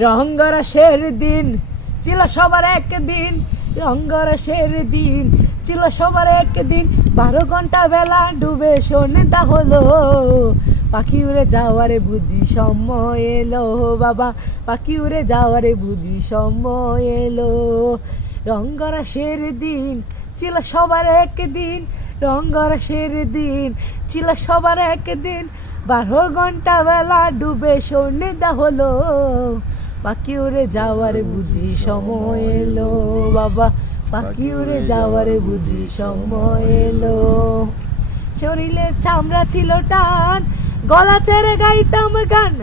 রঙ্গরাসের দিন ছিল সবার একদিন, রঙ্গরাসের দিন ছিল সবার একদিন। 12 ঘন্টা বেলা ডুবে সন্ধ্যা হলো, পাখি উড়ে যাওয়ারে বুঝি সময় এলো বাবা, পাখি উড়ে যাওয়ারে বুঝি সময় এলো। রঙ্গরাসের দিন ছিল সবার একদিন, রঙ্গরাসের দিন ছিল সবার একদিন। 12 ঘন্টা বেলা ডুবে সন্ধ্যা হলো, পাখি উড়ে যাওয়ার বুঝি সময় এলো বাবা, পাখি উড়ে যাওয়ার বুঝি সময় এলো। শরীরের চামড়া ছিল টান, গলা ছেড়ে গাইতাম গান,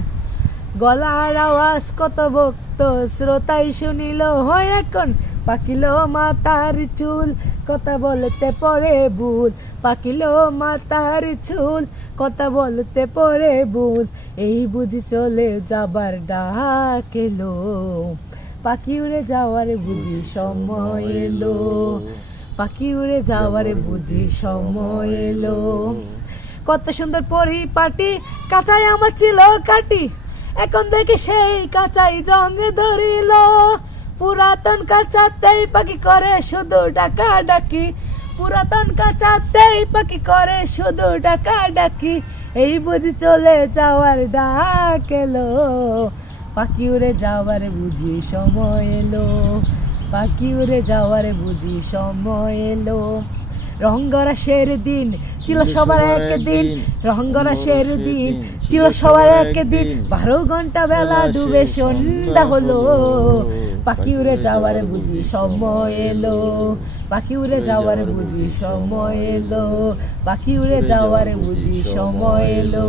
গলার আওয়াজ কত ভক্ত শ্রোতাই শুনিল। হয় এখন পাকিল মাতার চুল, কথা বলতে পরে ভুল, পাকিল মাতার চুল, কথা বলতে পরে ভুল। এই বুঝি চলে যাবার ডাক এলো, পাখি উড়ে যাওয়ার বুঝি সময় এলো, পাখি উড়ে যাওয়ার বুঝি সময় এলো। কত সুন্দর পরিপাটি কাঁচাই আমার ছিল কাটি, এখন দেখি সেই কাঁচাই জং ধরিল। পুরাতন কাঁচাতেই পাখি করে শুধু ডাকা ডাকি, পুরাতন কাঁচাতেই পাখি করে শুধু ডাকা ডাকি। এই বুঝি চলে যাওয়ার ডাক এলো, পাখি উড়ে যাওয়ার বুঝি সময় এলো, পাখি উড়ে যাওয়ার বুঝি সময় এলো। রঙ্গরাসের দিন ছিল সবার একদিন, রঙ্গরাসের দিন ছিল সবার একদিন। 12 ঘন্টা বেলা ডুবে সন্ধ্যা হলো, পাখি উড়ে যাওয়ার বুঝি সময় এলো, পাখি উড়ে যাওয়ার বুঝি সময় এলো, পাখি উড়ে যাওয়ার বুঝি সময় এলো।